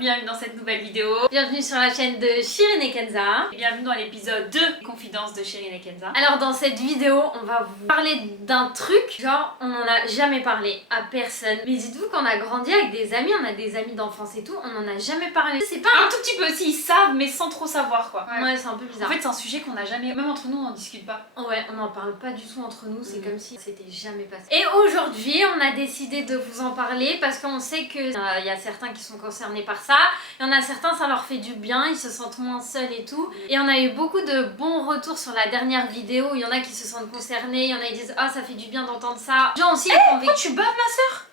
bienvenue dans cette nouvelle vidéo. Bienvenue sur la chaîne de Shirin et Kenza. Et bienvenue dans l'épisode 2 Confidences de Shirin et Kenza. Alors dans cette vidéo, on va vous parler d'un truc, genre on n'en a jamais parlé à personne. Mais dites-vous qu'on a grandi avec des amis, on a des amis d'enfance et tout, on n'en a jamais parlé. C'est pas Un tout petit peu aussi, ils savent mais sans trop savoir quoi. Ouais, c'est un peu En bizarre. fait c'est un sujet qu'on n'a jamais, même entre nous on en discute pas. Ouais, on n'en parle pas du tout entre nous, c'est comme si c'était jamais passé. Et aujourd'hui, on a décidé de vous en parler parce qu'on sait que y a certains qui sont concernés par ça, il y en a certains ça leur fait du bien, ils se sentent moins seuls et tout. Et on a eu beaucoup de bons retours sur la dernière vidéo, il y en a qui se sentent concernés, il y en a qui disent ah ça fait du bien d'entendre ça. Gens aussi qui ont vécu. Tu baves ma soeur?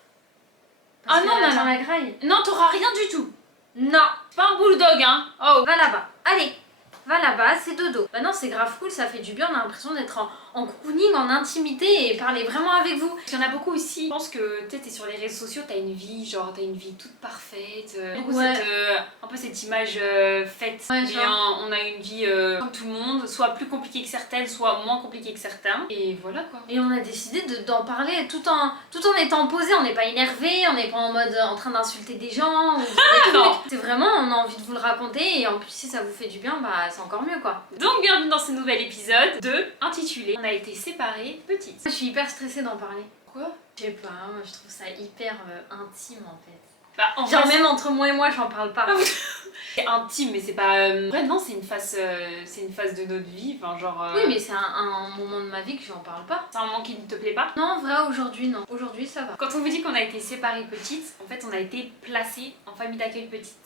Parce Ah que non, elle non, attend non. la graille. Non, t'auras rien du tout. Non, C'est pas un bulldog hein. Oh. va là-bas. Allez, va là-bas, c'est dodo. Bah non, c'est grave cool, ça fait du bien, on a l'impression d'être en cocooning, en intimité et parler vraiment avec vous. Il y en a beaucoup aussi. Je pense que tu sais, t'es sur les réseaux sociaux, t'as une vie, genre t'as une vie toute parfaite. Beaucoup Ouais. un peu cette image faite. Ouais, Mais genre. on a une vie comme tout le monde, soit plus compliquée que certaines, soit moins compliquée que certains. Et voilà quoi. Et on a décidé d'en parler tout en étant posé, on n'est pas énervé, on n'est pas en mode en train d'insulter des gens ou des trucs. Non. C'est vraiment, on a envie de vous le raconter et en plus si ça vous fait du bien, bah c'est encore mieux quoi. Donc bienvenue dans ce nouvel épisode 2 intitulé On a été séparés petites. Je suis hyper stressée d'en parler. Quoi? Je sais pas, moi je trouve ça hyper intime en fait. Bah en Genre vrai, même entre moi et moi j'en parle pas. c'est intime mais c'est pas... En vrai non, c'est une phase de notre vie, enfin genre... Oui mais c'est un moment de ma vie que j'en parle pas. C'est un moment qui ne te plaît pas? Non en vrai aujourd'hui non, aujourd'hui ça va. Quand on vous dit qu'on a été séparés petites, en fait on a été placés en famille d'accueil petite.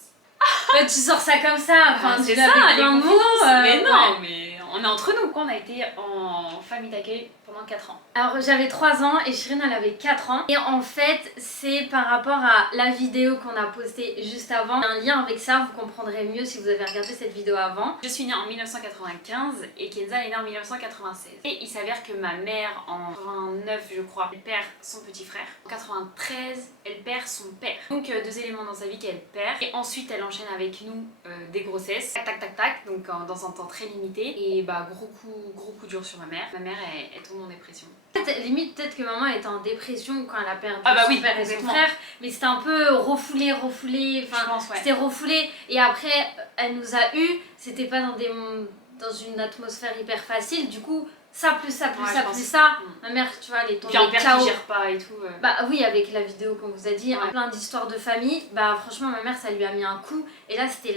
Bah, tu sors ça comme ça, enfin c'est tu ça, l'as avec les plein de mots. confidences. Mais non, Ouais. mais on est entre nous. On a été en famille d'accueil pendant 4 ans. Alors j'avais 3 ans et Shirin elle avait 4 ans. Et en fait c'est par rapport à la vidéo qu'on a postée juste avant. Il y a un lien avec ça, vous comprendrez mieux si vous avez regardé cette vidéo avant. Je suis née en 1995 et Kenza est née en 1996. Et il s'avère que ma mère en 89 je crois, elle perd son petit frère. En 93, elle perd son père. Donc 2 éléments dans sa vie qu'elle perd. Et ensuite elle enchaîne avec nous des grossesses. Tac tac tac tac, donc dans un temps très limité. Et bah gros coup dur sur ma mère. Ma mère elle tombe en dépression. Limite peut-être que maman était en dépression quand elle a perdu Ah bah son oui, père et son complètement. frère. Mais c'était un peu refoulé, Je enfin pense, ouais. c'était refoulé. Et après elle nous a eu, c'était pas dans une atmosphère hyper facile. Du coup ça plus ça plus Ouais, ça je pense. plus ça. Ma mère tu vois elle est tombée Puis un père KO. qui gère pas et tout. Bah oui, avec la vidéo qu'on vous a dit, Ouais. plein d'histoires de famille, bah franchement ma mère ça lui a mis un coup. Et là c'était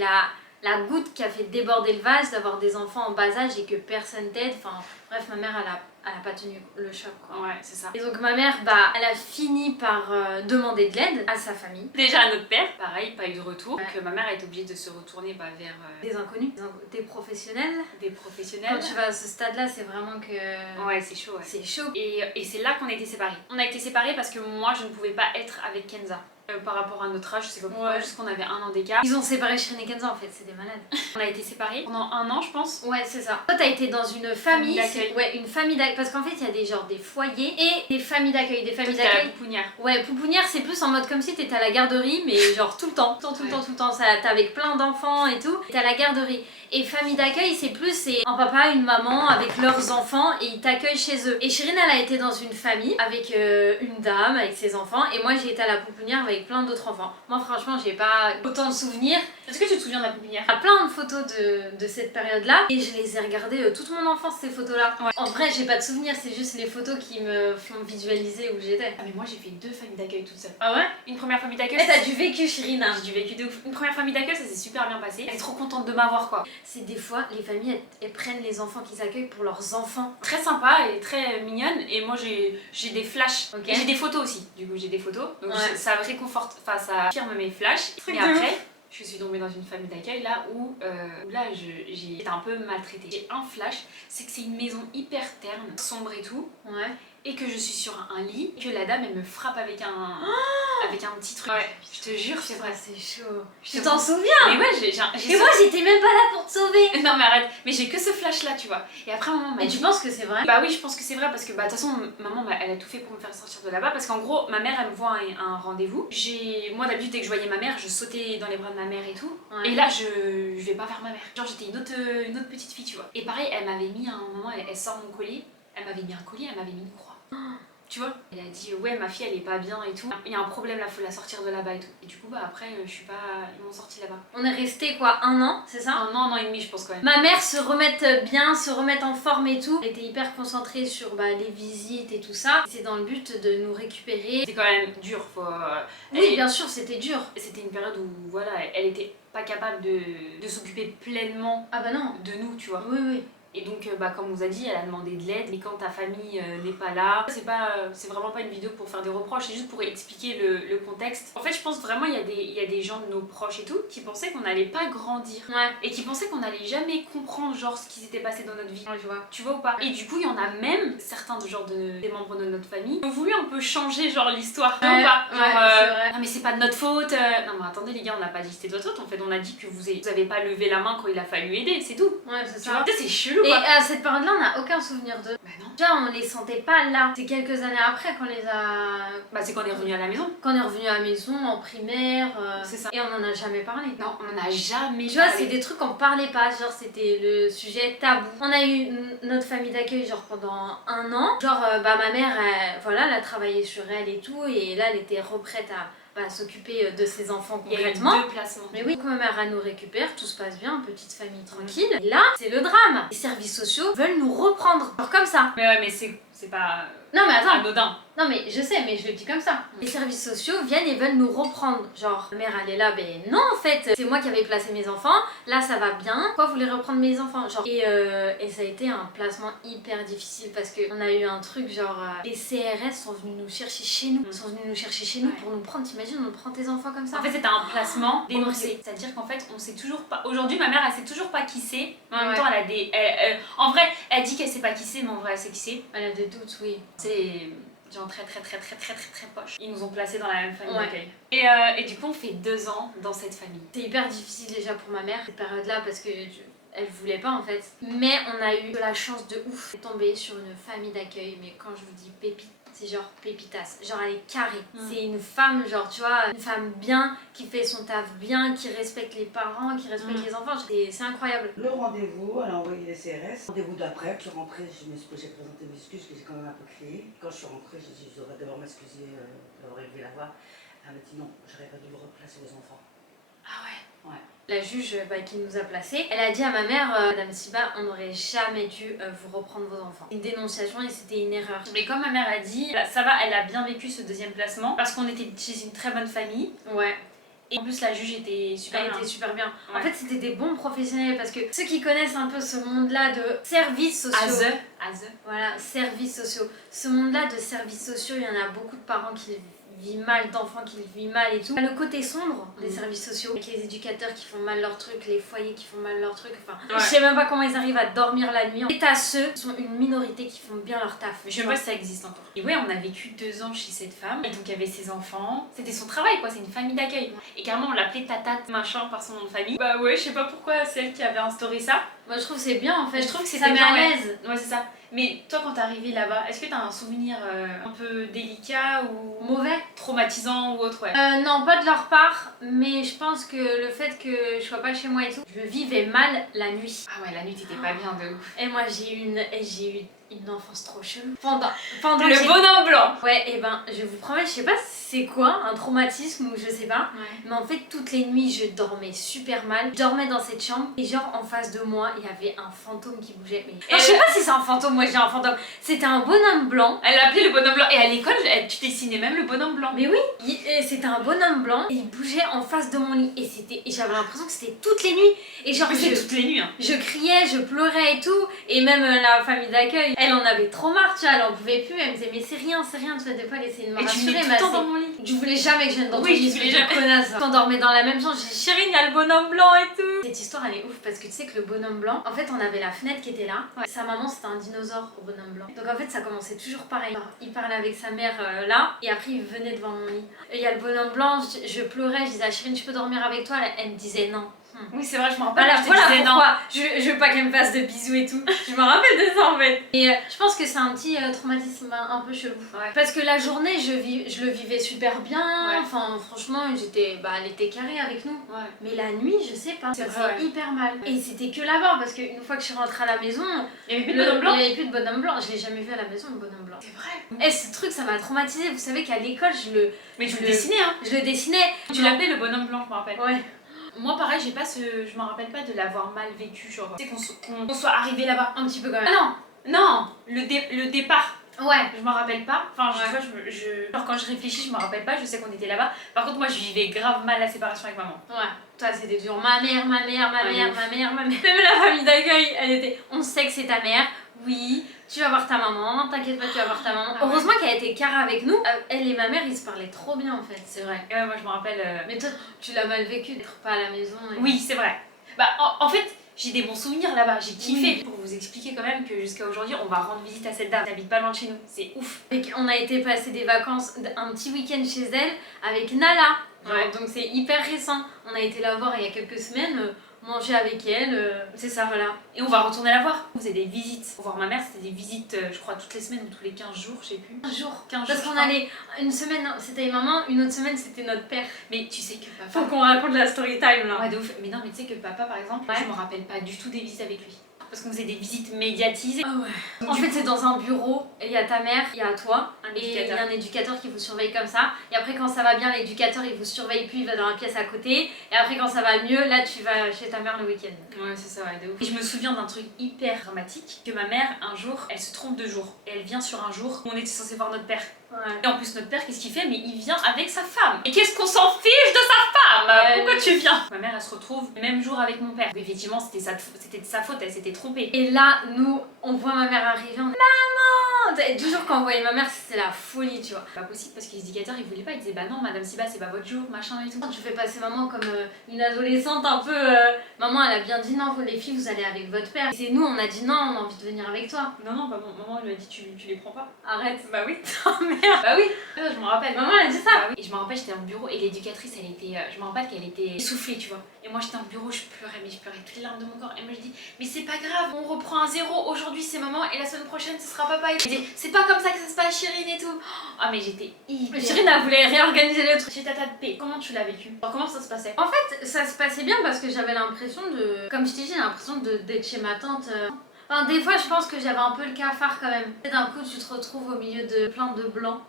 la goutte qui a fait déborder le vase d'avoir des enfants en bas âge et que personne t'aide. Enfin bref, ma mère elle a pas tenu le choc quoi. Ouais, c'est ça. Et donc ma mère, bah elle a fini par demander de l'aide à sa famille. Déjà à notre père, pareil, pas eu de retour. Ouais. Donc ma mère a été obligée de se retourner vers Des inconnus, des professionnels. des Quand professionnels. tu vas à ce stade là, c'est vraiment que Ouais, c'est chaud, ouais. c'est chaud. Et c'est là qu'on a été séparés. On a été séparés parce que moi je ne pouvais pas être avec Kenza. Par rapport à notre âge, je sais pas pourquoi, Ouais. juste qu'on avait 1 an d'écart. Ils ont séparé Shirin et Kenza en fait, c'est des malades. On a été séparés pendant 1 an, je pense. Ouais, c'est ça. Toi, t'as été dans une famille d'accueil. Ouais, une famille d'accueil. Parce qu'en fait, il y a des foyers et des familles d'accueil. Des familles C'était à la d'accueil. pouponnière. Ouais, pouponnière, c'est plus en mode comme si t'étais à la garderie, mais genre tout le temps. Tout le temps. T'es avec plein d'enfants et tout. T'es à la garderie. Et famille d'accueil, c'est plus, c'est un papa, une maman avec leurs enfants et ils t'accueillent chez eux. Et Shirin, elle a été dans une famille avec une dame, avec ses enfants. Et moi, j'ai été à la pouponnière avec plein d'autres enfants. Moi, franchement, j'ai pas autant de souvenirs. Est-ce que tu te souviens de la pouponnière? Il y a plein de photos de cette période-là et je les ai regardées toute mon enfance, ces photos-là. Ouais. En vrai, j'ai pas de souvenirs, c'est juste les photos qui me font visualiser où j'étais. Ah mais moi j'ai fait 2 familles d'accueil toute seule. Ah ouais? Une première famille d'accueil. Eh, t'as du vécu, Chirina. J'ai du vécu de ouf. Une première famille d'accueil, ça s'est super bien passé. Elle est trop contente de m'avoir quoi. C'est des fois, les familles, elles prennent les enfants qu'ils accueillent pour leurs enfants. Très sympa et très mignonne et moi j'ai des flashs. Ok. Et j'ai des photos aussi. Du coup j'ai des photos. Donc Ouais. ça réconforte, enfin ça affirme mes flashs. Truc Mais de après, je suis tombée dans une famille d'accueil là où là j'ai été un peu maltraitée. J'ai un flash, c'est que c'est une maison hyper terne, sombre et tout. Ouais. Et que je suis sur un lit, que la dame elle me frappe avec avec un petit truc. Ouais, je te jure, c'est vrai. C'est chaud. Je Tu te t'en jure. souviens? Mais ouais, j'ai Et moi, j'étais même pas là pour te sauver. Non mais arrête, mais j'ai que ce flash là, tu vois. Et après maman m'a Et dit... tu penses que c'est vrai? Bah oui, je pense que c'est vrai parce que bah de toute façon maman elle a tout fait pour me faire sortir de là-bas parce qu'en gros ma mère elle me voit à un rendez-vous. Moi d'habitude dès que je voyais ma mère, je sautais dans les bras de ma mère et tout. Ouais. Et là je vais pas vers ma mère. Genre j'étais une autre petite fille, tu vois. Et pareil, elle m'avait mis à un moment, elle sort mon collier, elle m'avait mis un collier, elle m'avait mis une croix. tu vois. Elle a dit ouais ma fille elle est pas bien et tout, il y a un problème là, faut la sortir de là-bas et tout. Et du coup bah après je suis pas, ils m'ont sorti là-bas. On est resté quoi, 1 an, c'est ça? Un an et demi je pense quand même. Ma mère se remette bien, se remette en forme et tout. Elle était hyper concentrée sur les visites et tout ça. C'est dans le but de nous récupérer. C'était quand même dur, Oui, bien sûr, c'était dur. C'était une période où voilà, elle était pas capable de s'occuper pleinement Ah bah non. de nous, tu vois. Oui, oui. Et donc, comme on vous a dit, elle a demandé de l'aide. Et quand ta famille n'est pas là, c'est vraiment pas une vidéo pour faire des reproches, c'est juste pour expliquer le contexte. En fait, je pense vraiment il y a des gens de nos proches et tout qui pensaient qu'on n'allait pas grandir. Ouais. Et qui pensaient qu'on n'allait jamais comprendre genre ce qui s'était passé dans notre vie. Ouais, je vois. Tu vois ou pas? Et du coup, il y en a même certains des membres de notre famille qui ont voulu un peu changer genre l'histoire. Ouais, ou pas? Genre, c'est vrai. non mais c'est pas de notre faute. Non mais attendez les gars, on n'a pas dit que c'était de votre faute. En fait, on a dit que vous avez pas levé la main quand il a fallu aider, c'est tout. Ouais, c'est Tu ça. vois? C'est chelou Et quoi. à cette période-là, on n'a aucun souvenir d'eux. Bah non. Déjà, on les sentait pas là. C'est quelques années après qu'on les a. Bah c'est quand on est revenu à la maison. Qu'on est revenu à la maison, en primaire. C'est ça. Et on en a jamais parlé. Non, on en a jamais Tu vois, parlé. c'est des trucs qu'on parlait pas, genre c'était le sujet tabou. On a eu notre famille d'accueil genre pendant 1 an. Genre ma mère, voilà, elle a travaillé sur elle et tout, et là elle était reprête à s'occuper de ses enfants Il y a eu concrètement. 2 placements. Mais oui, quand ma mère elle nous récupère, tout se passe bien, petite famille tranquille. Et là, c'est le drame. Les services sociaux veulent nous reprendre. Genre comme ça. Mais ouais, mais c'est pas Non mais attends. anodin. Non mais je sais, mais je le dis comme ça. Les services sociaux viennent et veulent nous reprendre. Genre, ma mère elle est là, ben non en fait, c'est moi qui avais placé mes enfants, là ça va bien, pourquoi vous voulez reprendre mes enfants? Genre, et ça a été un placement hyper difficile parce qu'on a eu un truc genre, les CRS sont venus nous chercher chez nous, pour nous prendre, t'imagines, on prend tes enfants comme ça? En fait, c'était un placement dénoncé. C'est-à-dire qu'en fait, on sait toujours pas. Aujourd'hui, ma mère, elle sait toujours pas qui c'est. Mais en même temps, elle a des. En vrai, elle dit qu'elle sait pas qui c'est, mais en vrai, elle sait qui c'est. Elle a des doutes, oui. C'est gens très poches. Ils nous ont placés dans la même famille Ouais. d'accueil. Et du coup, on fait 2 ans dans cette famille. C'est hyper difficile déjà pour ma mère, cette période-là, parce que elle voulait pas en fait. Mais on a eu de la chance de ouf de tomber sur une famille d'accueil, mais quand je vous dis pépite, c'est genre pépitas. Genre elle est carrée. C'est une femme, genre tu vois, une femme bien, qui fait son taf bien, qui respecte les parents, qui respecte les enfants. C'est incroyable. Le rendez-vous, elle a envoyé les CRS. Rendez-vous d'après, je suis rentrée, j'ai présenté mes excuses, que j'ai quand même un peu crié. Quand je suis rentrée, j'ai dit je devrais d'abord m'excuser d'avoir élevé la voix. Elle m'a dit non, j'aurais pas dû vous replacer les enfants. Ah ouais. Ouais. La juge qui nous a placés, elle a dit à ma mère, Madame Siba, on n'aurait jamais dû vous reprendre vos enfants. Une dénonciation et c'était une erreur. Mais comme ma mère a dit, ça va, elle a bien vécu ce 2e placement parce qu'on était chez une très bonne famille. Ouais. Et en plus, la juge était super Elle bien. était super bien. Ouais. En fait, c'était des bons professionnels parce que ceux qui connaissent un peu ce monde-là de services sociaux. Voilà, services sociaux. Ce monde-là de services sociaux, il y en a beaucoup de parents qui vivent mal, d'enfants qui vivent mal et tout. Le côté sombre des services sociaux, avec les éducateurs qui font mal leur truc, les foyers qui font mal leur truc, enfin, je sais même pas comment ils arrivent à dormir la nuit. Et t'as ceux qui sont une minorité qui font bien leur taf. Mais je sais pas si ça existe encore. Et ouais, on a vécu 2 ans chez cette femme. Et donc, il y avait ses enfants. C'était son travail, quoi. C'est une famille d'accueil. Et carrément, on l'appelait Tatate machin par son nom de famille. Bah ouais, je sais pas pourquoi c'est elle qui avait instauré ça. Moi, je trouve que c'est bien en fait. Je trouve que ça c'était met bien, à ouais. l'aise. Ouais, c'est ça. Mais toi, quand t'es arrivée là-bas, est-ce que t'as un souvenir un peu délicat ou Mauvais. traumatisant ou autre? Ouais. Non, pas de leur part, mais je pense que le fait que je sois pas chez moi et tout, je vivais mal la nuit. Ah ouais, la nuit, t'étais pas bien de ouf. Et moi, j'ai eu une enfance trop chelou. Pendant Le que bonhomme blanc. Ouais, et ben, je vous promets, je sais pas c'est quoi, un traumatisme ou je sais pas. Ouais. Mais en fait, toutes les nuits, je dormais super mal. Je dormais dans cette chambre et genre en face de moi, il y avait un fantôme qui bougeait. Mais... Non, je sais pas si c'est un fantôme, moi j'ai un fantôme. C'était un bonhomme blanc. Elle l'appelait le bonhomme blanc. Et à l'école, tu dessinais même le bonhomme blanc. Mais oui, c'était un bonhomme blanc et il bougeait en face de mon lit. Et j'avais l'impression que c'était toutes les nuits. Et genre, Mais c'est toutes les nuits. Hein. je criais, je pleurais et tout. Et même la famille d'accueil, elle en avait trop marre, tu vois, elle en pouvait plus. Elle me disait, mais c'est rien, tu vas des fois essayer de me Et tu rassurer. venais tout mais le temps c'est- dans mon lit. Je voulais jamais que je vienne dans ton Oui, lit, je voulais espèce de jamais. connasse. On dormait dans la même chambre, j'ai dit Chérine, il y a le bonhomme blanc et tout. Cette histoire elle est ouf parce que tu sais que le bonhomme blanc, en fait on avait la fenêtre qui était là. Ouais. Sa maman c'était un dinosaure au bonhomme blanc. Donc en fait ça commençait toujours pareil. Alors, il parlait avec sa mère là et après il venait devant mon lit. Et il y a le bonhomme blanc, je pleurais, je disais à Chérine, je peux dormir avec toi? Elle me disait non. Oui, c'est vrai, je me rappelle. Voilà, je te voilà disais, non. pourquoi je veux pas qu'elle me fasse de bisous et tout. Je me rappelle de ça en fait. Et je pense que c'est un petit traumatisme un peu chelou. Ouais. Parce que la journée, je le vivais super bien. Ouais. Enfin, franchement, elle était carrée avec nous. Ouais. Mais la nuit, je sais pas, C'est ça vrai, faisait ouais. hyper mal. Et c'était que là-bas, parce qu'une fois que je suis rentrée à la maison, Il y avait plus de bonhomme blanc. il y avait plus de bonhomme blanc. Je l'ai jamais vu à la maison, le bonhomme blanc. C'est vrai. Et ce truc, ça m'a traumatisée. Vous savez qu'à l'école, Mais tu je le le- dessinais, hein. je le dessinais. Tu l'appelais le bonhomme blanc, je me rappelle. Ouais. Moi, pareil, j'ai pas je me rappelle pas de l'avoir mal vécu, genre. Tu sais, qu'on soit arrivé là-bas. Un petit peu quand même. Ah non, non, le départ. Ouais. Je me rappelle pas. Enfin, Ouais. tu vois, genre, quand je réfléchis, je me rappelle pas. Je sais qu'on était là-bas. Par contre, moi, je vivais grave mal la séparation avec maman. Ouais, toi c'était dur. Ma mère. Ouais, Même la famille d'accueil, elle était. On sait que c'est ta mère, oui, tu vas voir ta maman, t'inquiète pas, tu vas voir ta maman. Ah ouais. Heureusement qu'elle était cara avec nous. Elle et ma mère, ils se parlaient trop bien en fait. C'est vrai. Et ouais, moi, je me rappelle. Mais toi, tu l'as mal vécu d'être pas à la maison. Et... Oui, c'est vrai. Bah, en fait, j'ai des bons souvenirs là-bas. J'ai kiffé. Oui. Pour vous expliquer quand même que jusqu'à aujourd'hui, on va rendre visite à cette dame. Elle habite pas loin de chez nous. C'est ouf. Et on a été passer des vacances, un petit week-end chez elle avec Nala. Genre, Ouais. donc c'est hyper récent. On a été la voir il y a quelques semaines, manger avec elle. C'est ça, voilà. Et on va retourner la voir. On faisait des visites. Pour voir ma mère, c'était des visites, je crois, toutes les semaines ou tous les 15 jours, je sais plus. Un jour. 15 Parce jours, qu'on je crois. allait une semaine, c'était maman, une autre semaine c'était notre père. Mais tu sais que Faut papa. qu'on raconte la story time là. Ouais, de ouf. Mais non, mais tu sais que papa, par exemple, Ouais. je me rappelle pas du tout des visites avec lui. Parce qu'on faisait des visites médiatisées. Ah ouais. Donc, En du fait, coup, c'est dans un bureau, et il y a ta mère, il y a toi, un et il y a éducateur. un éducateur qui vous surveille comme ça. Et après, quand ça va bien, l'éducateur il vous surveille plus, il va dans la pièce à côté. Et après, quand ça va mieux, là tu vas chez ta mère le week-end. Ouais, c'est ça, ouais, de ouf. Et je me souviens d'un truc hyper dramatique que ma mère, un jour, elle se trompe de jour. Et elle vient sur un jour où on était censé voir notre père. Ouais. Et en plus, notre père, qu'est-ce qu'il fait? Mais il vient avec sa femme. Et qu'est-ce qu'on s'en fiche de sa femme? Pourquoi tu viens? Ma mère, elle se retrouve le même jour avec mon père. Effectivement, c'était de sa faute, elle s'était trompée. Et là, nous, on voit ma mère arriver, on Maman! Et toujours quand on voyait ma mère, c'était la folie, tu vois. Pas possible parce que l'éducateur, il voulait pas. Il disait, bah non, madame Siba, c'est pas votre jour, machin et tout. Tu fais passer maman comme une adolescente un peu. Maman, elle a bien dit non, les filles, vous allez avec votre père. Et c'est nous, on a dit non, on a envie de venir avec toi. Non, non, bah, maman, elle lui a dit, tu les prends pas. Arrête. Bah oui. Oh merde. Bah oui, je me rappelle. Maman, elle a dit ça. Bah oui. Et je me rappelle, j'étais dans le bureau et l'éducatrice, elle était. Je me rappelle qu'elle était essoufflée, tu vois. Et moi, j'étais dans le bureau, je pleurais, mais je pleurais toutes les larmes de mon corps. Et moi, je dis, mais c'est pas grave, on reprend à zéro. Aujourd'hui, c'est maman et la semaine prochaine, ce sera papa. Et je dis, c'est pas comme ça que ça se passe, Chirine et tout. Ah, mais j'étais hyper. Chirine, elle voulait réorganiser le truc. Chez Tata de Paix, comment tu l'as vécu? Alors, comment ça se passait? En fait, ça se passait bien parce que j'avais l'impression de. Comme je t'ai dit, j'ai l'impression d'être chez ma tante. Enfin, des fois, je pense que j'avais un peu le cafard quand même. Et d'un coup, tu te retrouves au milieu de plein de blancs.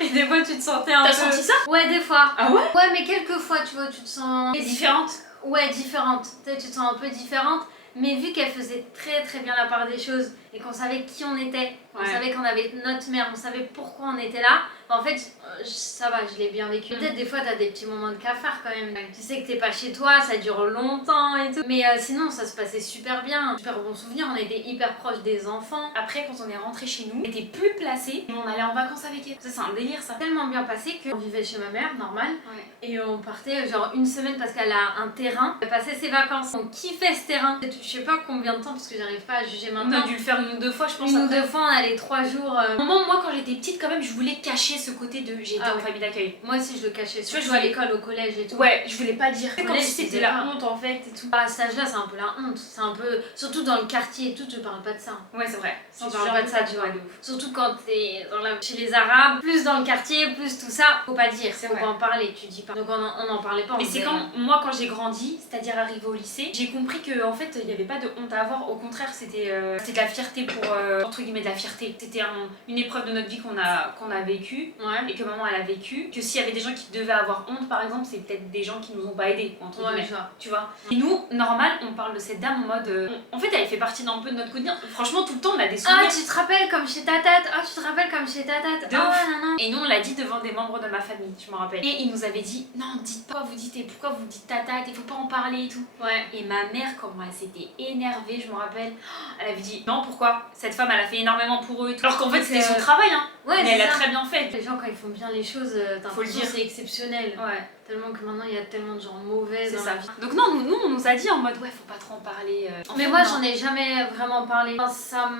Et des fois, tu te sentais un peu. T'as senti ça? Ouais, des fois. Ah ouais? Ouais, mais quelques fois, tu vois, tu te sens. Différente? Ouais, différente. Tu sais, tu te sens un peu différente. Mais vu qu'elle faisait très très bien la part des choses et qu'on savait qui on était, on Ouais. savait qu'on avait notre mère, on savait pourquoi on était là, en fait, ça va, je l'ai bien vécu. Peut-être des fois, t'as des petits moments de cafard quand même. Tu sais que t'es pas chez toi, ça dure longtemps et tout. Mais sinon, ça se passait super bien. Super bon souvenir, on était hyper proches des enfants. Après, quand on est rentré chez nous, on était plus placés et on allait en vacances avec elle. Ça, c'est un délire, ça. Tellement bien passé qu'on vivait chez ma mère, normal. Ouais. Et on partait genre une semaine parce qu'elle a un terrain. Elle passait ses vacances. On kiffait ce terrain. Je sais pas combien de temps parce que j'arrive pas à juger On maintenant. a dû le faire une ou deux fois, je pense. Une ou après. deux fois, on allait 3 jours. Au moment, moi, quand j'étais petite, quand même, je voulais cacher ce côté de j'étais Ah en ouais. famille d'accueil. Moi aussi, je le cachais. Tu vois, Surtout à l'école, au collège et tout. Ouais, je voulais pas dire. Au Comme collège, si c'était c'était la pas. honte en fait et tout. À cet âge-là, c'est un peu la honte. C'est un peu. Surtout dans le quartier et tout, tu parles pas de ça. Ouais, c'est vrai. Tu parles pas de ça, tu vois. de ouf. Surtout quand t'es chez les Arabes, plus dans le quartier, plus tout ça, faut pas dire, C'est faut vrai. pas en parler, tu dis pas. Donc on en parlait pas. Mais on c'est faisait- quand moi quand j'ai grandi, c'est-à-dire arrivé au lycée, j'ai compris que en fait il n'y avait pas de honte à avoir. Au contraire, c'était de la fierté pour entre guillemets de la fierté. C'était une épreuve de notre vie qu'on a vécue Ouais. et que maman elle a vécu. Que s'il y avait des gens qui devaient avoir honte par exemple, c'est peut-être des gens qui nous ont pas aidés entre Ouais, guillemets. je vois. Tu vois. Et nous, normal, on parle de cette dame en mode. En fait, elle fait partie d'un peu de notre quotidien. Franchement, tout le temps, on a des Ah, souvenirs. tu te rappelles comme chez ta tante. Ah, tu te rappelles comme chez ta tante. De Ah, ouf. ouais, non, non. Et nous, on l'a dit devant des membres de ma famille, je me rappelle. Et ils nous avaient dit, non, dites pas, vous dites, et pourquoi vous dites tata, il faut pas en parler et tout. Ouais. Et ma mère, comment elle s'était énervée, je me rappelle. Elle avait dit, non, pourquoi? Cette femme, elle a fait énormément pour eux et tout. Alors qu'en fait, c'était son travail, hein. Ouais, Mais c'est elle a ça. très bien fait. Les gens, quand ils font bien les choses, t'as Faut le l'impression dire. que c'est exceptionnel. Ouais. Tellement que maintenant il y a tellement de gens mauvais C'est dans ça. la vie. Donc non, nous on nous a dit en mode ouais, faut pas trop en parler. Mais fait, moi non. j'en ai jamais vraiment parlé. Enfin,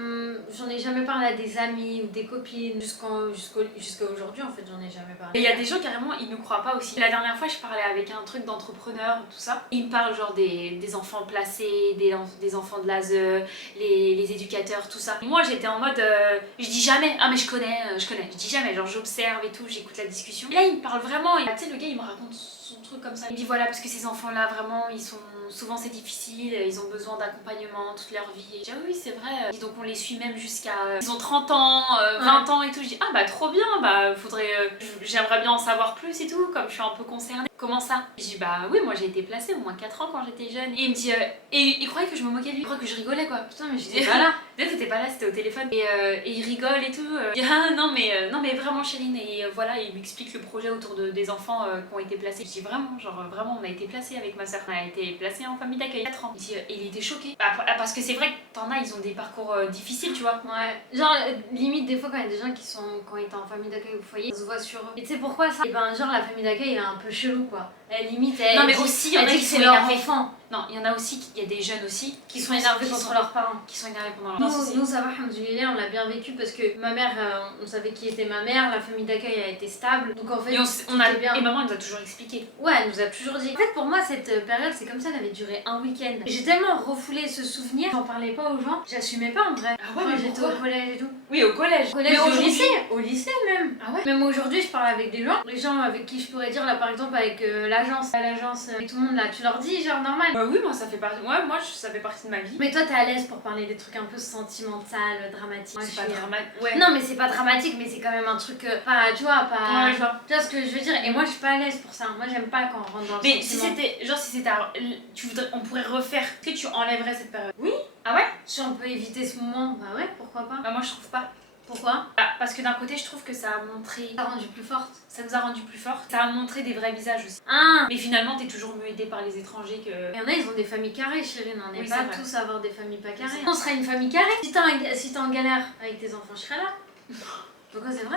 j'en ai jamais parlé à des amis ou des copines jusqu'à aujourd'hui en fait j'en ai jamais parlé. Et il y a des gens carrément ils nous croient pas aussi. La dernière fois je parlais avec un truc d'entrepreneur tout ça. Ils me parlent genre des enfants placés, des enfants de l'ASE, les éducateurs tout ça. Moi j'étais en mode je dis jamais ah mais je connais. Je dis jamais genre j'observe et tout, j'écoute la discussion. Et là il me parle vraiment et tu sais le gars il me raconte son truc comme ça. Il me dit voilà parce que ces enfants là vraiment ils sont souvent c'est difficile, ils ont besoin d'accompagnement toute leur vie. Et je dis ah oui c'est vrai. Et donc on les suit même jusqu'à ils ont 30 ans, 20 ans et tout. Je dis ah bah trop bien, bah faudrait j'aimerais bien en savoir plus et tout comme je suis un peu concernée. Comment ça? Je dis bah oui moi j'ai été placée au moins 4 ans quand j'étais jeune. Et il me dit et il croyait que je me moquais de lui, il croyait que je rigolais quoi. Putain mais j'étais pas là. Peut-être t'étais pas là, c'était au téléphone. Et il rigole et tout. Il dit ah non mais vraiment Chérine. Et voilà, il m'explique le projet autour des enfants qui ont été placés. Je dis vraiment, genre vraiment on a été placés avec ma soeur. On a été placés en famille d'accueil 4 ans. Il dit, il était choqué. Parce que c'est vrai que t'en as, ils ont des parcours difficiles, tu vois. Ouais. Genre limite des fois quand il y a des gens qui ont été en famille d'accueil au foyer, ça se voit sur eux. Et tu sais pourquoi ça? Et ben genre la famille d'accueil elle est un peu chelou quoi. Elle limite elle Non mais dit, aussi, il y en elle a dit qui que sont c'est leur énervés. enfant. Non, il y en a aussi, il y a des jeunes aussi Qui sont énervés contre leurs parents. Qui sont énervés pendant leur Nous ça va, alhamdoulilah, on l'a bien vécu parce que ma mère, on savait qui était ma mère, la famille d'accueil a été stable. Donc en fait, et, bien. Et maman elle nous a toujours expliqué. Ouais, elle nous a toujours dit. En fait, pour moi, cette période, c'est comme ça, elle avait duré un week-end. J'ai tellement refoulé ce souvenir, j'en parlais pas aux gens, j'assumais pas en vrai. Ah ouais, Quand mais j'étais au collège et tout. Oui, au collège. Au collège, Mais au aujourd'hui- lycée, au lycée même. Ah ouais. Même aujourd'hui, je parle avec des gens, les gens avec qui je pourrais dire, là par exemple, avec l'agence, avec tout le monde là, tu leur dis, genre normal. Bah oui, moi ça fait partie. Ouais, ça fait partie de ma vie. Mais toi, t'es à l'aise pour parler des trucs un peu sentimentaux, dramatiques. Moi, C'est je pas suis, dramatique. Ouais. Non, mais c'est pas dramatique, mais c'est quand même un truc, pas, tu vois, pas. Ouais, je vois. Tu vois ce que je veux dire? Et moi, je suis pas à l'aise pour ça. Moi, j'aime pas quand on rentre dans le Mais si sentiment. c'était. Genre, si c'était. On pourrait refaire. Est-ce que tu enlèverais cette période? Oui. Ah ouais? Si on peut éviter ce moment, bah ouais, pourquoi pas. Bah moi je trouve pas. Pourquoi? Parce que d'un côté, je trouve que ça a montré. Ça rendu plus forte. Ça nous a rendu plus fortes. Ça a montré des vrais visages aussi. Ah. Mais finalement, t'es toujours mieux aidé par les étrangers que. Il y en a, ils ont des familles carrées, chérie. On n'est Oui, pas c'est vrai. tous à avoir des familles pas carrées. C'est On sera une famille carrée. Si t'es en galère avec tes enfants, je serai là. Pourquoi c'est vrai?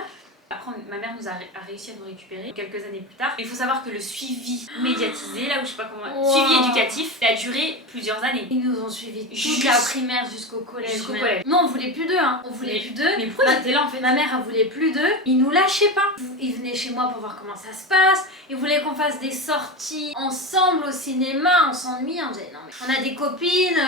Après, ma mère a réussi à nous récupérer quelques années plus tard. Il faut savoir que le suivi médiatisé, là où je sais pas comment. Wow. Suivi éducatif, il a duré plusieurs années. Ils nous ont suivis toute Juste- la primaire jusqu'au collège. Jusqu'au même. collège. Nous, on voulait plus d'eux, hein. On voulait Mais- plus d'eux. Mais pourquoi ils étaient là en fait? Ma mère, elle voulait plus d'eux. Ils nous lâchaient pas. Ils venaient chez moi pour voir comment ça se passe. Ils voulaient qu'on fasse des sorties ensemble au cinéma. On s'ennuyait. On disait non, mais on a des copines,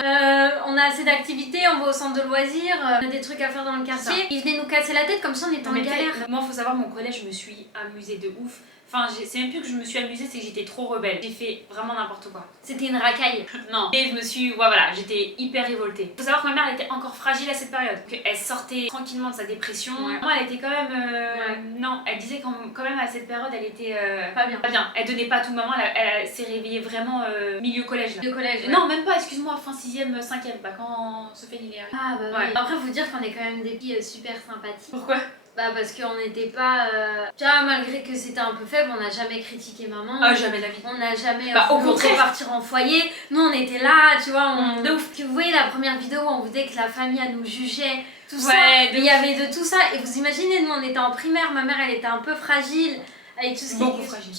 on a assez d'activités, on va au centre de loisirs, on a des trucs à faire dans le quartier. Ils venaient nous casser la tête comme si on était Non, en mais galère. moi, faut savoir, mon collège, je me suis amusée de ouf. Enfin, c'est même plus que je me suis amusée, c'est que j'étais trop rebelle. J'ai fait vraiment n'importe quoi. C'était une racaille. Non. Et je me suis. Ouais, voilà, j'étais hyper révoltée. Faut savoir que ma mère, elle était encore fragile à cette période. Elle sortait tranquillement de sa dépression. Ouais. Moi, elle était quand même. Ouais. Non, elle disait quand même à cette période, elle était. Pas bien. Pas bien. Elle donnait pas tout le moment, elle s'est réveillée vraiment milieu collège là. Le collège. ouais. Non, même pas, excuse-moi, fin 6ème, 5ème, bah quand Sophie il est arrivé. Ah bah Ouais. oui. Après, faut dire qu'on est quand même des filles super sympathiques. Pourquoi? Bah parce qu'on n'était pas... Tu vois, malgré que c'était un peu faible, on n'a jamais critiqué maman. Ah, jamais la vie. On n'a jamais Bah, au voulu contraire. repartir en foyer. Nous, on était là, tu vois. De ouf. Vous voyez la première vidéo où on vous disait que la famille, elle nous jugeait, tout ça. Ouais, de Mais il y avait de tout ça. Et vous imaginez, nous, on était en primaire. Ma mère, elle était un peu fragile. Avec tout ce qui Beaucoup fragile.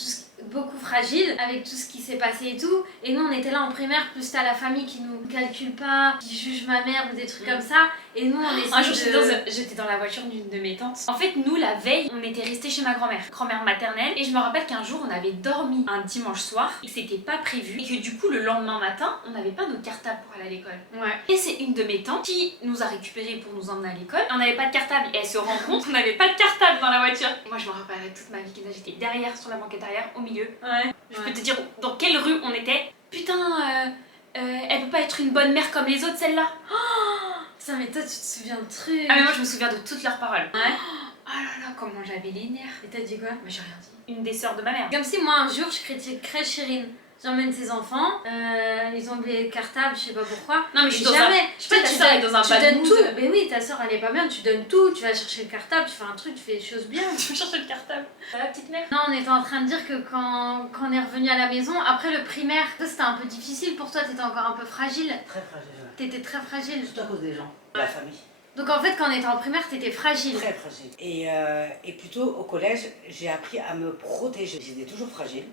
beaucoup fragile avec tout ce qui s'est passé et tout. Et nous, on était là en primaire, plus t'as la famille qui nous calcule pas, qui juge ma mère ou des trucs comme ça. Et nous, on Un jour, essaie j'étais dans la voiture d'une de mes tantes. En fait, nous, la veille, on était restés chez ma grand-mère maternelle. Et je me rappelle qu'un jour, on avait dormi un dimanche soir et que c'était pas prévu. Et que du coup, le lendemain matin, on n'avait pas nos cartables pour aller à l'école. Ouais. Et c'est une de mes tantes qui nous a récupérés pour nous emmener à l'école. On n'avait pas de cartable et elle se rend compte qu'on n'avait pas de cartable dans la voiture. Et moi, je me rappellerai toute ma vie que j'étais derrière sur la banquette arrière, au milieu. Ouais. Je peux te dire dans quelle rue on était. Putain, elle peut pas être une bonne mère comme les autres, celle-là. Putain, mais toi, tu te souviens de trucs. Ah mais moi je me souviens de toutes leurs paroles. Ouais. Oh là là, comment j'avais les nerfs. Et t'as dit quoi? Mais j'ai rien dit. Une des sœurs de ma mère. Comme si moi, un jour, je critiquerais Chérine. J'emmène ses enfants, ils ont oublié le cartable, je sais pas pourquoi. Non mais je suis dans jamais. un... Je sais pas, ta Tu sœur est donnes- dans un tu bad donnes mood. tout. Mais oui, ta soeur elle est pas bien, tu donnes tout, tu vas chercher le cartable, tu fais un truc, tu fais les choses bien. Tu veux chercher le cartable. Ça va, petite mère? Non, on était en train de dire que quand on est revenu à la maison, après le primaire, toi c'était un peu difficile pour toi, t'étais encore un peu fragile. Très fragile. Ouais. T'étais très fragile. Tout à cause des gens, de la famille. Donc en fait, quand on était en primaire, t'étais fragile. Très fragile. Et plutôt au collège, j'ai appris à me protéger. J'étais toujours fragile.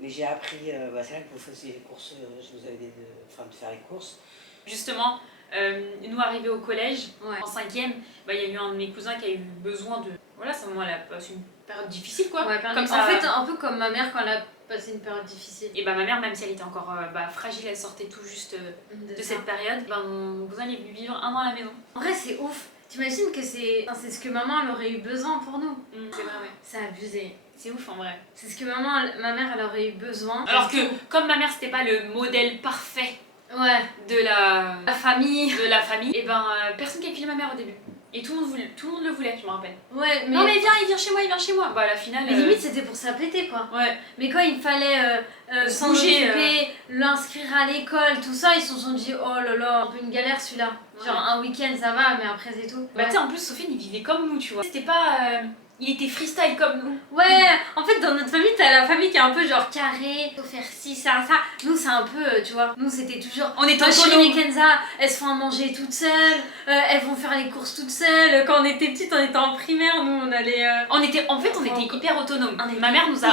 Mais j'ai appris, c'est vrai que vous faisiez les courses, je vous avais dit de faire les courses. Justement, nous arrivés au collège, Ouais. en 5e, il y a eu un de mes cousins qui a eu besoin de... Voilà, ça, moi, elle a passé une période difficile, quoi. Ouais, Comme ça. En fait, un peu comme ma mère quand elle a passé une période difficile. Et ma mère, même si elle était encore fragile, elle sortait tout juste de cette période, mon cousin il est venu vivre 1 an à la maison. En vrai, c'est ouf. T'imagines que c'est ce que maman elle aurait eu besoin pour nous. C'est vrai, ouais. C'est abusé. C'est ouf en vrai. C'est ce que ma mère elle aurait eu besoin. Alors que, comme ma mère, c'était pas le modèle parfait ouais, de la famille. famille, et personne calculait ma mère au début. Et tout le monde le voulait, je me rappelle. Ouais, mais... Non mais il vient chez moi. À la finale... Mais limite c'était pour s'appêter quoi. Ouais. Mais quand il fallait s'en bouger, occuper, l'inscrire à l'école, tout ça, ils se sont dit oh là là, un peu une galère celui-là. Genre un week-end ça va, mais après c'est tout. Tu sais, en plus Sophie il vivait comme nous, tu vois. C'était pas... il était freestyle comme nous. Ouais, en fait dans notre famille t'as la famille qui est un peu genre carré, faut faire ci, ça. Nous c'est un peu, tu vois, nous c'était toujours... On est Shirin et Kenza, elles se font à manger toutes seules, elles vont faire les courses toutes seules. Quand on était petites, on était en primaire, nous on allait... On était hyper autonomes. Ma mère nous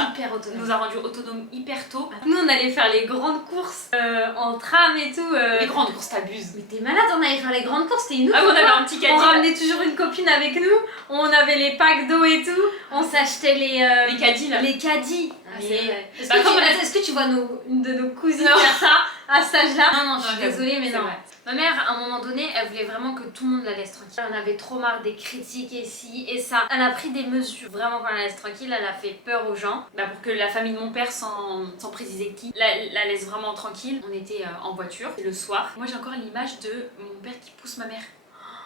a rendu autonomes hyper tôt. Nous on allait faire les grandes courses en tram et tout. Les grandes courses, t'abuses. Mais t'es malade, on allait faire les grandes courses, c'était une Ah, on avait un petit caddie. On ramenait toujours une copine avec nous, on avait les packs d'eau et tout, on s'achetait les caddies là. Les caddies. Ah, c'est vrai. Est-ce que tu vois une de nos cousines faire ça à cet âge-là? Non, je suis désolée, mais non. Vrai. Ma mère, à un moment donné, elle voulait vraiment que tout le monde la laisse tranquille. Elle en avait trop marre des critiques et ci et ça. Elle a pris des mesures. Vraiment, quand elle la laisse tranquille, elle a fait peur aux gens. Pour que la famille de mon père, sans préciser qui, la laisse vraiment tranquille. On était en voiture, le soir. Moi, j'ai encore l'image de mon père qui pousse ma mère.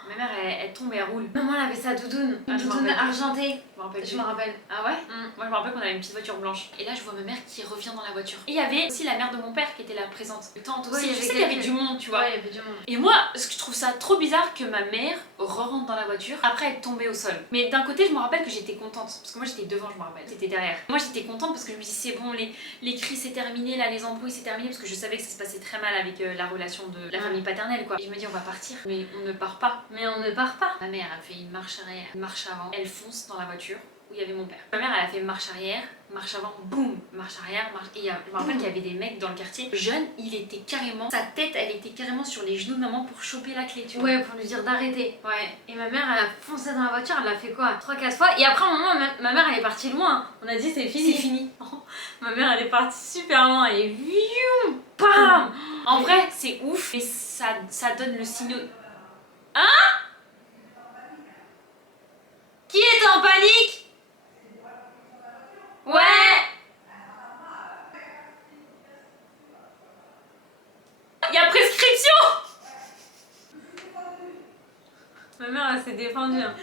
Ma mère, elle tombe et elle roule. Maman, elle avait sa doudoune. Une je me doudoune rappelle. argentée. Je me rappelle. Ah ouais? Mm. Moi, je me rappelle qu'on avait une petite voiture blanche. Et là, je vois ma mère qui revient dans la voiture. Et il y avait aussi la mère de mon père qui était là présente. Le tante aussi. Ouais, Je sais qu'il y avait du monde, tu vois. Ouais, il y avait du monde. Et moi, ce que je trouve ça trop bizarre que ma mère rentre dans la voiture après être tombée au sol. Mais d'un côté, je me rappelle que j'étais contente. Parce que moi, j'étais devant, je me rappelle. J'étais derrière. Moi, j'étais contente parce que je me dis, c'est bon, les cris c'est terminé, là, les embrouilles c'est terminé. Parce que je savais que ça se passait très mal avec la relation de la famille paternelle, quoi. Et je me dis, on va partir. Mais on ne part pas. Ma mère a fait une marche arrière, une marche avant. Elle fonce dans la voiture où il y avait mon père. Ma mère, elle a fait marche arrière, marche avant, boum, marche arrière, marche... Et je me rappelle qu'il y avait des mecs dans le quartier. Jeune, il était carrément... Sa tête, elle était carrément sur les genoux de maman pour choper la clé, tu vois. Ouais, pour lui dire d'arrêter. Ouais. Et ma mère, elle a foncé dans la voiture, elle l'a fait quoi 3-4 fois. Et après, un moment, ma mère, elle est partie loin. On a dit, c'est fini. C'est fini. Ma mère, elle est partie super loin. Et viou, bam. En vrai, c'est ouf. Et ça donne le signal... Hein? Qui est en panique? Ouais. Il y a prescription. Ma mère, elle s'est défendue. Hein.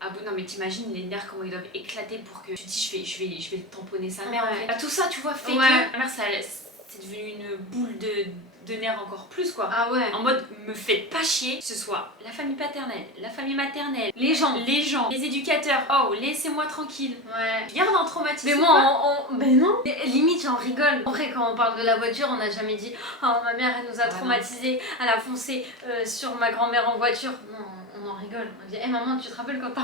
Ah bon, non mais t'imagines les nerfs comment ils doivent éclater pour que tu te dis je vais tamponner sa mère en Ouais. fait. Tout ça tu vois fait Ouais. que ma mère c'est devenu une boule de nerfs encore plus quoi. Ah ouais. En mode me faites pas chier, que ce soit la famille paternelle, la famille maternelle, Les gens. les éducateurs, oh laissez-moi tranquille. Ouais. Viens en traumatisme. Mais moi, ben non. Limite, j'en rigole. Après, quand on parle de la voiture, on n'a jamais dit oh, ma mère, elle nous a traumatisés, elle a foncé sur ma grand-mère en voiture. Non, on en rigole. On dit, hé maman, tu te rappelles quand t'as.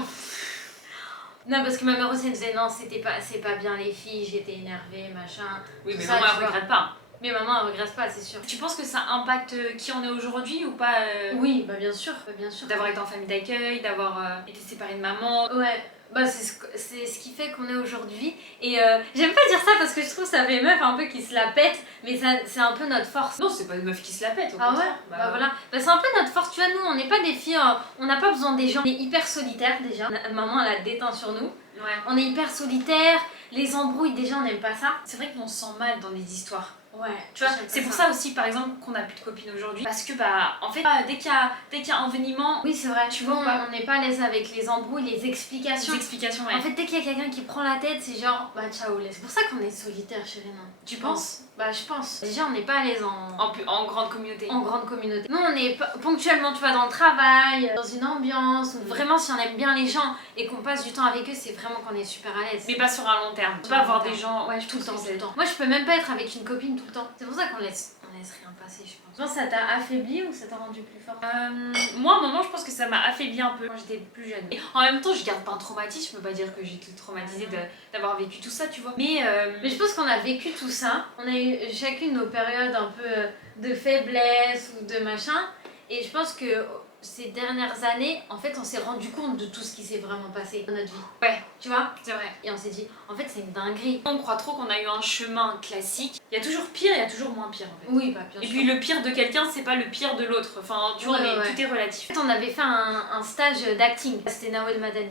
Non, parce que ma mère aussi, elle disait non, c'est pas bien les filles, j'étais énervée, machin. Oui, mais ça, maman tu elle vois. regrette pas. Mais maman, elle regrette pas, c'est sûr. Tu penses que ça impacte qui on est aujourd'hui ou pas Oui, bah bien sûr, bien sûr. D'avoir été en famille d'accueil, d'avoir été séparée de maman. Ouais, bah c'est ce qui fait qu'on est aujourd'hui. Et j'aime pas dire ça parce que je trouve que ça fait meuf un peu qui se la pète, mais c'est un peu notre force. Non, c'est pas une meuf qui se la pète, au Ah ouais, contraire. bah voilà. Bah c'est un peu notre force, tu vois, nous on n'est pas des filles, on n'a pas besoin des gens. On est hyper solitaires déjà. Maman elle a déteint sur nous. Ouais. On est hyper solitaires, les embrouilles déjà on n'aime pas ça. C'est vrai qu'on se sent mal dans des histoires. Ouais, Tu vois, c'est pour ça aussi par exemple qu'on a plus de copines aujourd'hui. Parce que en fait, dès qu'il y a envenimement, oui c'est vrai, tu vois ou pas on n'est pas à l'aise avec les embrouilles, les explications. des explications, ouais. En fait dès qu'il y a quelqu'un qui prend la tête, c'est genre bah ciao laisse. C'est pour ça qu'on est solitaire chez Rénan. Tu penses? Bah je pense. Déjà on n'est pas à l'aise En grande communauté. en grande communauté. Nous on est ponctuellement tu vois dans le travail, dans une ambiance où vraiment si on aime bien les gens et qu'on passe du temps avec eux, c'est vraiment qu'on est super à l'aise. Mais pas sur un long terme. Tu peux Sur un avoir long des gens, ouais, je tout le trouve temps, que tout le c'est- temps. Moi je peux même pas être avec une copine tout le temps. C'est pour ça qu'on laisse rien passer, je pense. Je pense que ça t'a affaibli ou ça t'a rendu plus fort? Moi, à un moment, je pense que ça m'a affaibli un peu quand j'étais plus jeune. Et en même temps, je garde pas un traumatisme, je peux pas dire que j'étais traumatisée d'avoir vécu tout ça, tu vois. Mais je pense qu'on a vécu tout ça. On a eu chacune nos périodes un peu de faiblesse ou de machin. Et je pense que ces dernières années, en fait, on s'est rendu compte de tout ce qui s'est vraiment passé dans notre vie. Ouais, Tu vois? c'est vrai. Et on s'est dit, en fait, c'est une dinguerie. On croit trop qu'on a eu un chemin classique. Il y a toujours pire, il y a toujours moins pire en fait. Oui, bah bien Et sûr. puis le pire de quelqu'un, c'est pas le pire de l'autre. Enfin, tu vois, Ouais, mais ouais. tout est relatif. En fait, on avait fait un stage d'acting. C'était Nawel Madani.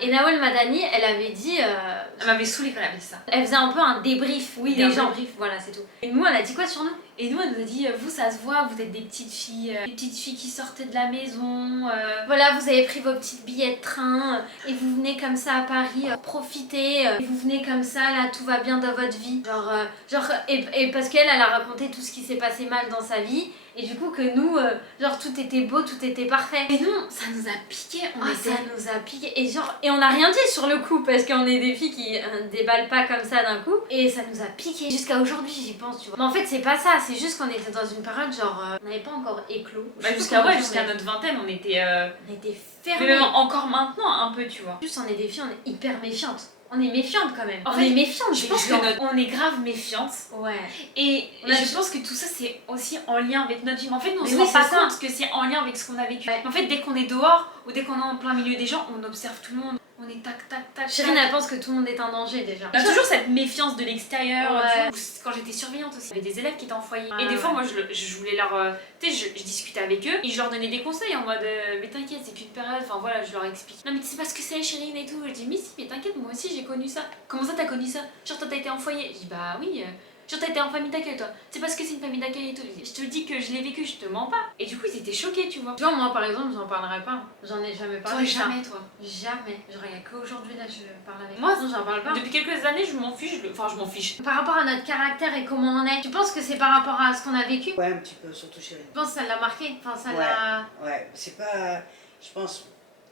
Et Nawel Madani, elle avait dit. Elle m'avait saoulée quand elle avait dit ça. Elle faisait un peu un débrief Oui, des un gens. débrief. Voilà, c'est tout. Et nous, elle a dit quoi sur nous? Et nous, elle nous a dit, vous, ça se voit, vous êtes des petites filles qui sortaient de la maison. Voilà, vous avez pris vos petits billets de train et vous venez comme ça à Paris profiter. Et vous venez comme ça, là, tout va bien dans votre vie. Et parce qu'elle, elle a raconté tout ce qui s'est passé mal dans sa vie. Et du coup que nous, tout était beau, tout était parfait. Et nous, ça nous a piqué. Ça nous a piqué. Et on n'a rien dit sur le coup parce qu'on est des filles qui déballent pas comme ça d'un coup. Et ça nous a piqué. Jusqu'à aujourd'hui, j'y pense, tu vois. Mais en fait, c'est pas ça. C'est juste qu'on était dans une période on n'avait pas encore éclos. Jusqu'à notre vingtaine, on était fermés. mais même encore maintenant, un peu, tu vois. Juste, on est des filles, on est hyper méfiantes. On est méfiantes quand même. En On fait, est méfiantes. Je pense qu'on est grave méfiantes. Ouais. Et On a je pense que tout ça, c'est aussi en lien avec notre vie. Mais en fait, nous, on Mais se oui, rend pas c'est ça. compte que c'est en lien avec ce qu'on a vécu. Ouais. Mais en fait, dès qu'on est dehors ou dès qu'on est en plein milieu des gens, on observe tout le monde. On est tac, tac, tac. Chérine, tac. elle pense que tout le monde est un danger déjà. On a toujours cette méfiance de l'extérieur. Ouais. tu vois. Quand j'étais surveillante aussi, il y avait des élèves qui étaient en foyer. Ah, et des fois, ouais. moi, je voulais leur. Tu sais, je discutais avec eux et je leur donnais des conseils en mode mais t'inquiète, c'est qu'une période. Enfin voilà, je leur explique. Non, mais tu sais pas ce que c'est, Chérine et tout. Je dis, mais si, mais t'inquiète, moi aussi j'ai connu ça. Comment ça, t'as connu ça? Genre, toi, t'as été en foyer? Je dis, bah oui. Genre, t'as été en famille d'accueil, toi. C'est parce que c'est une famille d'accueil et tout. Je te dis que je l'ai vécu, je te mens pas. Et du coup, ils étaient choqués, tu vois. Tu vois, moi par exemple, j'en parlerai pas. J'en ai jamais parlé. Toi, jamais, toi. Jamais. Genre, il y a qu'aujourd'hui là, je parle avec Moi, non, j'en parle pas. Depuis quelques années, je m'en fiche. Enfin, je m'en fiche. Par rapport à notre caractère et comment on est, tu penses que c'est par rapport à ce qu'on a vécu? Ouais, un petit peu, surtout chérie. Je pense que ça l'a marqué. Enfin, ça Ouais. l'a. Ouais, c'est pas. Je pense.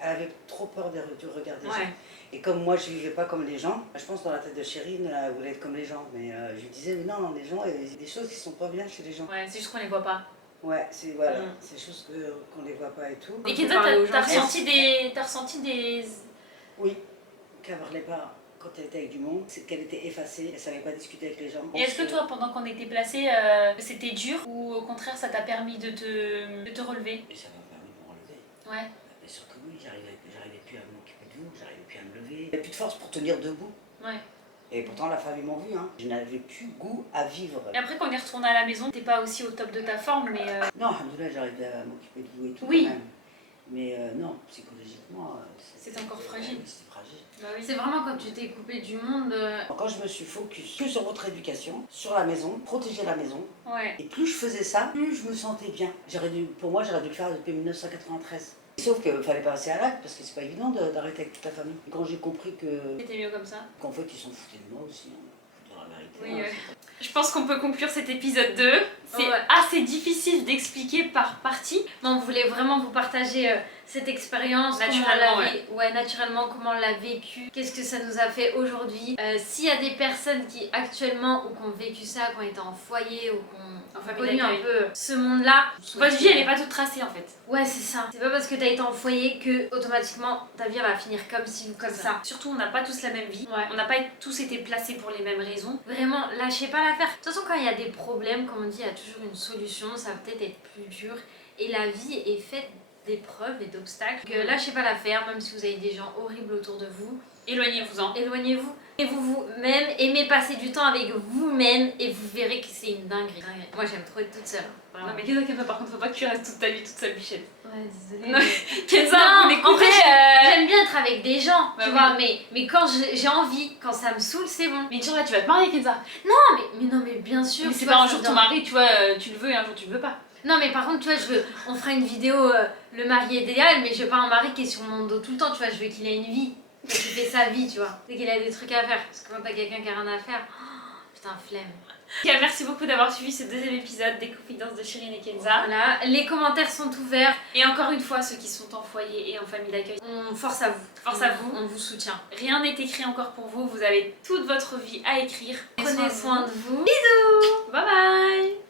Elle avait trop peur du regard des Ouais. gens. Et comme moi, je vivais pas comme les gens, je pense dans la tête de Chérine, elle voulait être comme les gens. Mais je lui disais, mais non, les gens, il y a des choses qui sont pas bien chez les gens. Ouais, c'est juste qu'on les voit pas. Ouais, c'est voilà, Mm. c'est des choses qu'on les voit pas et tout. Et On Kenza, peut parler aux t'as gens. ressenti des. Oui, qu'elle parlait pas quand elle était avec du monde, c'est qu'elle était effacée, elle savait pas discuter avec les gens. Et est-ce que toi, pendant qu'on était placés, c'était dur ou au contraire, ça t'a permis de te relever? Et ça m'a permis de me relever. Ouais. Bien sûr que oui, j'arrivais plus à m'occuper de vous, j'arrivais plus à me lever. J'avais plus de force pour tenir debout. Ouais. Et pourtant, la famille m'en vu, hein. Je n'avais plus goût à vivre. Et après, quand on est retourné à la maison, t'es pas aussi au top de ta forme, mais. Non, alhamdoulilah, j'arrivais à m'occuper de vous et tout. Oui. Quand même. Mais non, psychologiquement. C'était encore fragile. Oui, c'était fragile. Bah oui. C'est vraiment quand tu t'es coupé du monde. Quand je me suis focus que sur votre éducation, sur la maison, protéger la maison, Ouais. et plus je faisais ça, plus je me sentais bien. Pour moi, j'aurais dû le faire depuis 1993. Sauf qu'il fallait passer à l'acte parce que c'est pas évident d'arrêter avec toute ta famille. Et quand j'ai compris C'était mieux comme ça. qu'en fait ils s'en foutaient de moi aussi, hein, faut dire la vérité. Oui, hein, ouais. Je pense qu'on peut conclure cet épisode 2. C'est Ouais. assez difficile d'expliquer par partie. Mais on voulait vraiment vous partager cette expérience, Naturellement, naturellement comment on l'a vécu, qu'est-ce que ça nous a fait aujourd'hui. S'il y a des personnes qui actuellement ou qui ont vécu ça, qui ont été en foyer ou qui ont En famille connu un d'accueil. peu ce monde-là, Votre vie, elle est pas toute tracée en fait. Ouais, c'est ça. C'est pas parce que t'as été en foyer que automatiquement ta vie elle va finir comme ci ou comme ça. Surtout, on n'a pas tous la même vie. Ouais. On n'a pas tous été placés pour les mêmes raisons. Vraiment, lâchez pas l'affaire. De toute façon, quand il y a des problèmes, comme on dit, il y a toujours une solution. Ça va peut-être être plus dur. Et la vie est faite d'épreuves et d'obstacles. Donc, lâchez pas l'affaire, même si vous avez des gens horribles autour de vous. Éloignez-vous-en. Éloignez-vous. Et vous-même, aimez passer du temps avec vous-même et vous verrez que c'est une dinguerie. Moi, j'aime trop être toute seule. Vraiment. Non, mais Kenza, par contre, faut pas que tu restes toute ta vie toute seule, Michel. Ouais, désolée. Non, mais- Kenza, Non, on est en fait, coupés. J'aime bien être avec des gens, Bah tu oui. vois, mais quand j'ai envie, quand ça me saoule, c'est bon. Mais Inch'Allah, tu vas te marier, Kenza. Non, mais non, mais bien sûr. Mais tu c'est vois, pas un ça jour vient- ton mari, tu vois, tu le veux et un jour tu le veux pas. Non, mais par contre, tu vois, on fera une vidéo, le mari idéal, mais je veux pas un mari qui est sur mon dos tout le temps, tu vois, je veux qu'il ait une vie, qu'il fait sa vie, tu vois, et qu'il a des trucs à faire. Parce que quand t'as quelqu'un qui a rien à faire, putain, flemme. Ok, merci beaucoup d'avoir suivi ce deuxième épisode des Confidences de Chérine et Kenza. Voilà, les commentaires sont ouverts, Et encore une fois, ceux qui sont en foyer et en famille d'accueil, on force à vous. Force à vous. On vous soutient. rien n'est écrit encore pour vous, vous avez toute votre vie à écrire. Prenez soin de vous. Bisous.